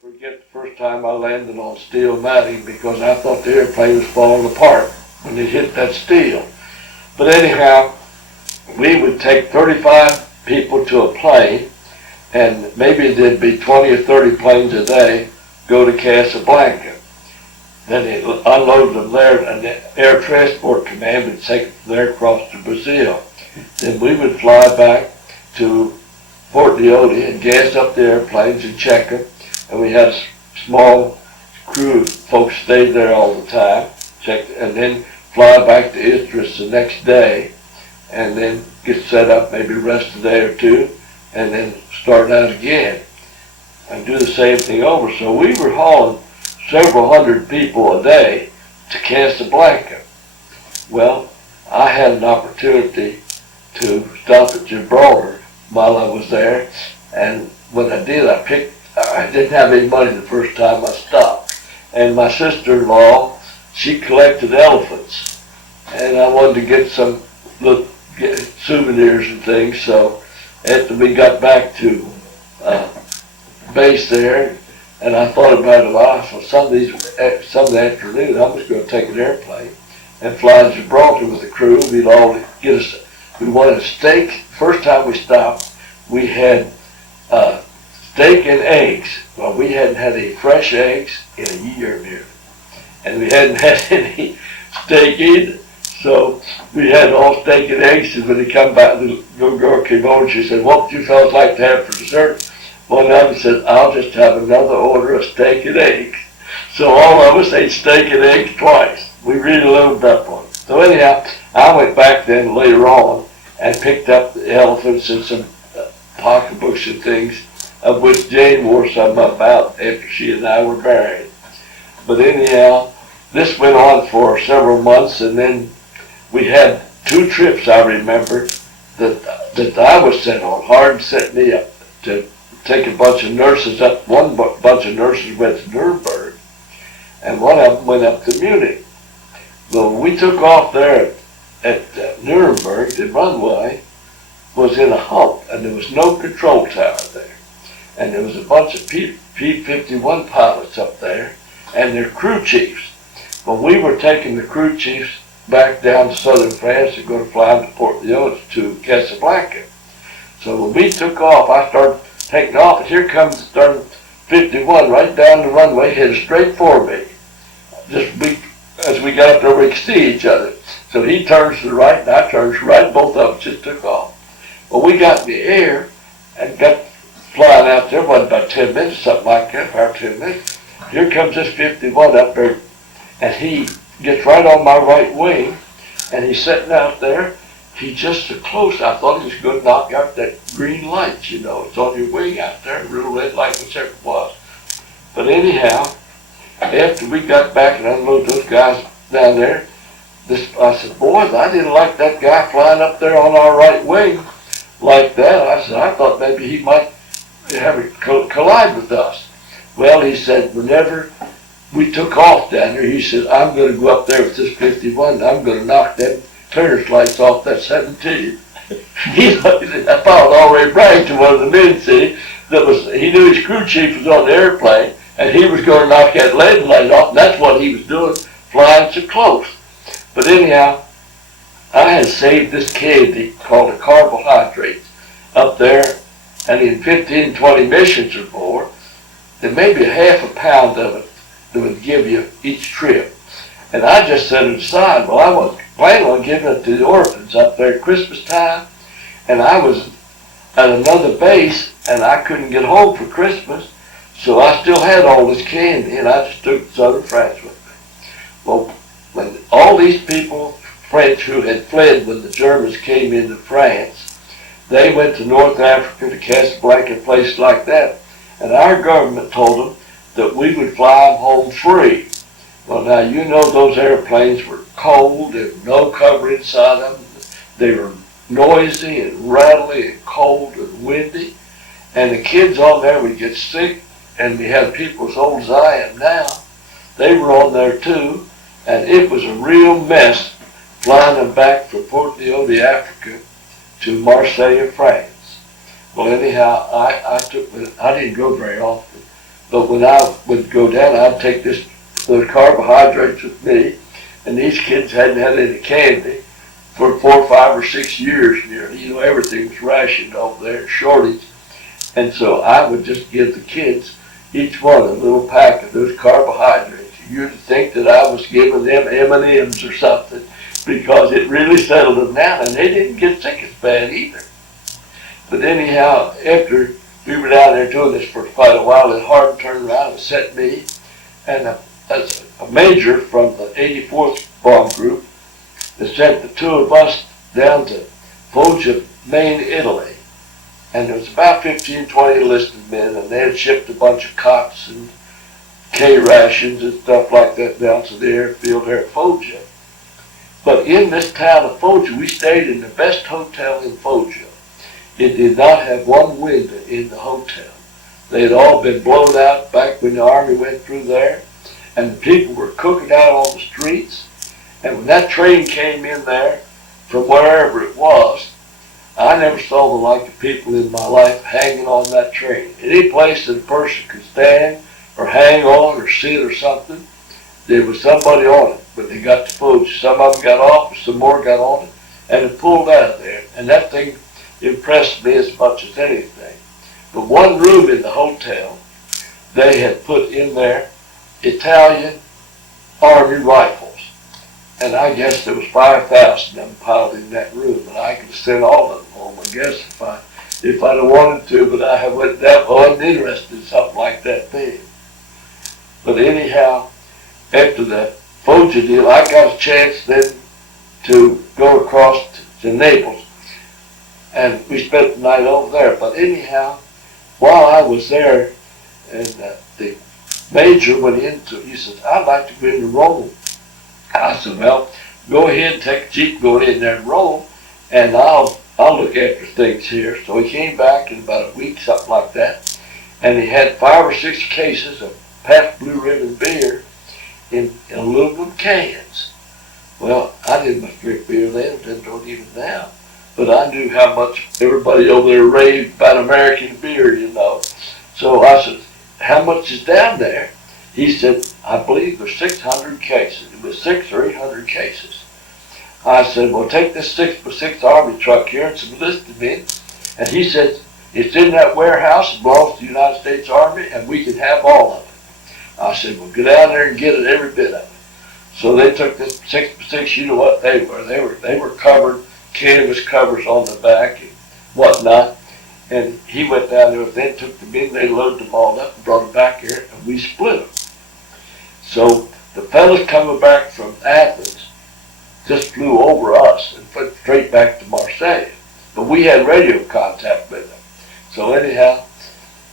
forget the first time I landed on steel matting because I thought the airplane was falling apart when it hit that steel. But anyhow, we would take 35 people to a plane, and maybe there'd be 20 or 30 planes a day go to Casablanca. Then they unload them there, and the Air Transport Command would take them from there across to Brazil. Then we would fly back to Fort Leode and gas up the airplanes and check them. And we had a small crew of folks stayed there all the time, checked, and then fly back to Idris the next day, and then get set up, maybe rest a day or two, and then start out again and do the same thing over. So we were hauling several hundred people a day to Casablanca. Well, I had an opportunity to stop at Gibraltar while I was there, and when I did, I didn't have any money the first time I stopped. And my sister-in-law, she collected elephants, and I wanted to get some get souvenirs and things. So after we got back to base there, and I thought about it a lot, so some of the afternoon I was going to take an airplane and fly to Gibraltar with the crew. We wanted a steak. First time we stopped, we had steak and eggs. Well, we hadn't had any fresh eggs in a year nearly, and we hadn't had any steak either. So we had all steak and eggs, and when they come back, the little girl came over and she said, "What would you fellas like to have for dessert?" One of them said, "I'll just have another order of steak and eggs." So all of us ate steak and eggs twice. We really loaded up on it. So anyhow, I went back then later on and picked up the elephants and some pocketbooks and things, of which Jane wore some about after she and I were married. But anyhow, this went on for several months, and then we had 2 trips, I remember, that I was sent on. Hard set me up to take a bunch of nurses up. One bunch of nurses went to Nuremberg, and one of them went up to Munich. Well, when we took off there at Nuremberg, the runway was in a hump, and there was no control tower there. And there was a bunch of P-51 pilots up there, and their crew chiefs. Well, we were taking the crew chiefs back down to southern France to go to fly them to Port Leone to Casablanca. So when we took off, I started taking off, and here comes the 51 right down the runway, headed straight for me. As we got up there, we could see each other. So he turns to the right, and I turn to the right, both of us just took off. Well, we got in the air and got flying out there, what, about 10 minutes, something like that, about 10 minutes. Here comes this 51 up there, and he gets right on my right wing, and he's sitting out there. He's just so close, I thought he was going to knock out that green light, you know, it's on your wing out there, real red light, whichever it was. But anyhow, after we got back and unloaded those guys down there, I said, "Boys, I didn't like that guy flying up there on our right wing like that." I said, "I thought maybe he might have it collide with us." Well, he said, whenever we took off down there, he said, "I'm going to go up there with this 51, and I'm going to knock them clearance lights off that 17. That fellow had already bragged to one of the men, see, he knew his crew chief was on the airplane, and he was going to knock that landing light off, and that's what he was doing, flying so close. But anyhow, I had saved this candy called a carbohydrate up there, and in 15, 20 missions or more, there may be a half a pound of it that would give you each trip. And I just set it aside. Well, I was planning on giving it to the orphans up there at Christmas time, and I was at another base, and I couldn't get home for Christmas, so I still had all this candy, and I just took it to southern France with me. Well, when all these people, French who had fled when the Germans came into France, they went to North Africa, to Casablanca, places like that, and our government told them that we would fly them home free. Well, now, you know those airplanes were cold, there was no cover inside them, they were noisy and rattly and cold and windy, and the kids on there would get sick, and we had people as old as I am now, they were on there too, and it was a real mess flying them back from Port Leone, Africa, to Marseille, France. Well, anyhow, I didn't go very often, But when I would go down, I'd take those carbohydrates with me, and these kids hadn't had any candy for 4, 5, or 6 years nearly. You know, everything was rationed over there, shortage. And so I would just give the kids, each one, a little pack of those carbohydrates. You'd think that I was giving them M&Ms or something, because it really settled them down, and they didn't get sick as bad either. But anyhow, after we were down there doing this for quite a while, and Hardin turned around and sent me and a major from the 84th Bomb Group that sent the two of us down to Foggia, Maine, Italy. And there was about 15, 20 enlisted men, and they had shipped a bunch of cots and K rations and stuff like that down to the airfield there at Foggia. But in this town of Foggia, we stayed in the best hotel in Foggia. It did not have one window in the hotel. They had all been blown out back when the Army went through there, and the people were cooking out on the streets. And when that train came in there from wherever it was, I never saw the like of people in my life hanging on that train. Any place that a person could stand or hang on or sit or something, there was somebody on it. When they got to Foggia, some of them got off, some more got on it, and it pulled out of there. And that thing impressed me as much as anything. But one room in the hotel, they had put in there Italian Army rifles. And I guess there was 5,000 of them piled in that room, and I could send all of them home, I guess, if I'd have wanted to, but I wasn't interested in something like that then. But anyhow, after the Foggia deal, I got a chance then to go across to Naples, and we spent the night over there. But anyhow, while I was there, and the major went into, he said, I'd like to go into Rome. I said, well, go ahead and take a jeep, go in there and Rome, and I'll look after things here. So he came back in about a week, something like that, and he had 5 or 6 cases of Pabst Blue Ribbon beer in aluminum cans. Well, I didn't much drink beer then, don't even now. But I knew how much everybody over there raved about American beer, you know. So I said, how much is down there? He said, I believe there's 600 cases. It was 600 or 800 cases. I said, well, take this 6x6 Army truck here and some enlisted men. And he said, it's in that warehouse, it belongs to the United States Army, and we can have all of it. I said, well, get down there and get it, every bit of it. So they took this 6x6, you know what they were. They were covered, canvas covers on the back and whatnot. And he went down there, they took them in, they loaded them all up and brought them back here, and we split them. So the fellas coming back from Athens just flew over us and went straight back to Marseille. But we had radio contact with them. So anyhow,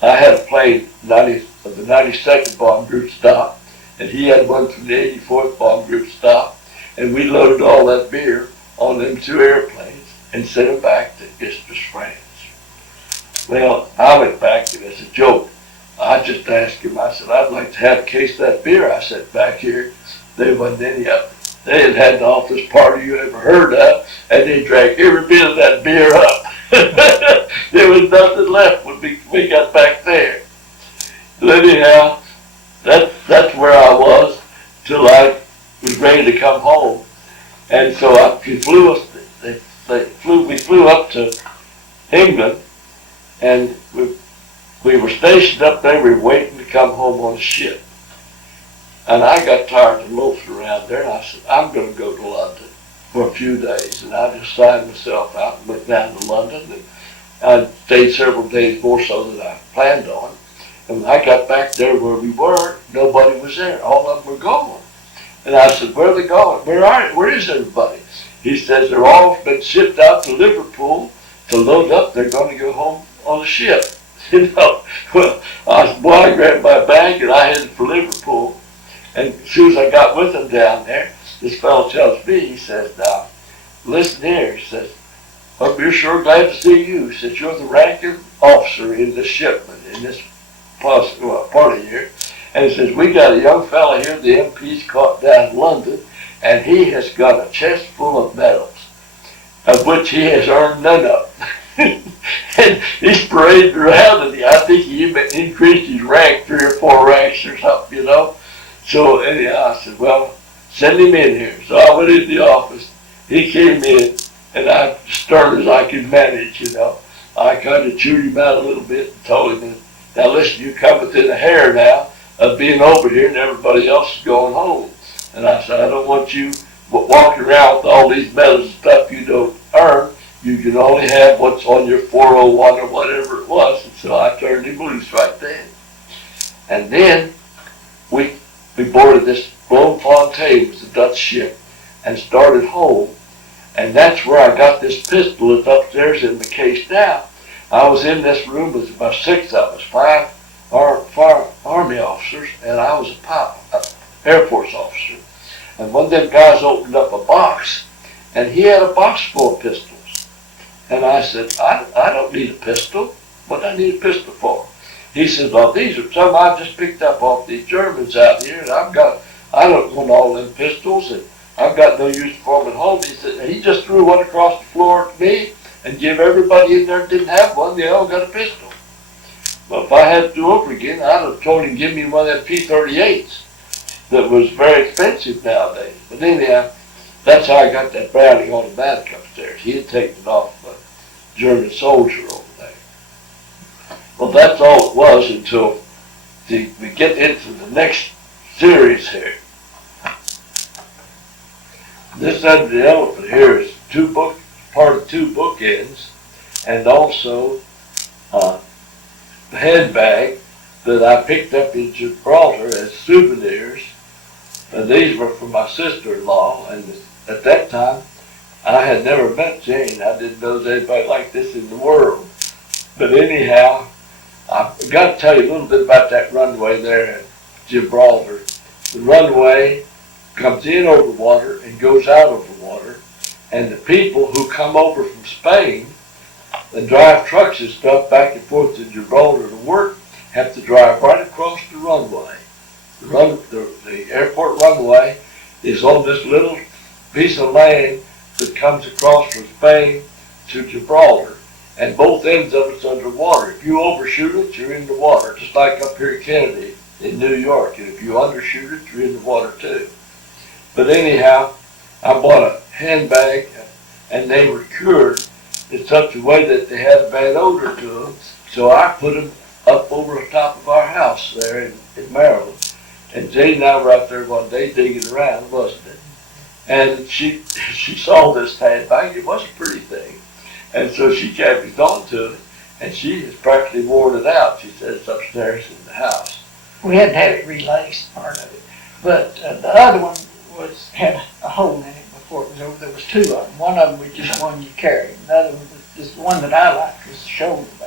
I had a plane of the 92nd Bomb Group stop, and he had one from the 84th Bomb Group stop, and we loaded all that beer on them 2 airplanes and sent them back to Istres, France. Well, I went back, and as a joke, I just asked him, I said, I'd like to have a case of that beer I sent back here. There wasn't any of it. They had had the office party you ever heard of, and they drank every bit of that beer up. There was nothing left when we got back there. But anyhow, that's where I was till I was ready to come home. And so we flew up to England, and we were stationed up there. We were waiting to come home on a ship. And I got tired of loafing around there, and I said, I'm going to go to London for a few days. And I just signed myself out and went down to London, and I stayed several days more so than I planned on. And when I got back there where we were, nobody was there. All of them were gone. And I said, where are they going? Where is everybody? He says, they're all been shipped out to Liverpool to load up. They're going to go home on a ship. You know, well, I grabbed my bag and I headed for Liverpool. And as soon as I got with him down there, this fellow tells me, he says, now, listen here, he says, well, we're sure glad to see you. He says, you're the ranking officer in this shipment, in this party here. And he says, we got a young fella here the MP's caught down in London, and he has got a chest full of medals, of which he has earned none of. And he's parading around, and I think he even increased his rank 3 or 4 ranks or something, you know. So anyhow, I said, well, send him in here. So I went in the office. He came in, and I, stern as I could manage, you know, I kind of chewed him out a little bit and told him, now listen, you come within a hair now of being over here, and everybody else is going home. And I said, I don't want you walking around with all these medals and stuff you don't earn. You can only have what's on your 401 or whatever it was. And so I turned him loose right then. And then we boarded this Bloemfontein, was a Dutch ship, and started home. And that's where I got this pistol that's upstairs in the case now. I was in this room with about 6 of us, 5 Army officers, and I was a Air Force officer. And one of them guys opened up a box, and he had a box full of pistols. And I said, I don't need a pistol. What do I need a pistol for? He said, well, these are some I just picked up off these Germans out here, and I don't want all them pistols, and I've got no use for them at home. He said, he just threw one across the floor at me and give everybody in there that didn't have one, they all got a pistol. But if I had to do over again, I'd have told him, give me one of them P-38s that was very expensive nowadays. But anyhow, that's how I got that Browning automatic upstairs. He had taken it off a German soldier over there. Well, that's all it was until we get into the next series here. This under the elephant here is part of 2 bookends, and also the handbag that I picked up in Gibraltar as souvenirs. And these were from my sister-in-law, and at that time I had never met Jane. I didn't know there's anybody like this in the world. But anyhow, I've got to tell you a little bit about that runway there at Gibraltar. The runway comes in over water and goes out over water, and the people who come over from Spain and drive trucks and stuff back and forth to Gibraltar to work have to drive right across the runway. The airport runway is on this little piece of land that comes across from Spain to Gibraltar, and both ends of it's underwater. If you overshoot it, you're in the water, just like up here at Kennedy in New York, and if you undershoot it, you're in the water too. But anyhow, I bought a handbag, and they were cured in such a way that they had a bad odor to them, so I put them up over the top of our house there in Maryland. And Jane and I were out there one day digging around, wasn't it? And she saw this handbag. It was a pretty thing. And so she carried on to it, and she has practically worn it out. She said it's upstairs in the house. We had to have it relaced, part of it. But the other one had a hole in it before it was over. There was 2 of them. One of them was just one you carried. Another one was just the one that I liked was the shoulder bag.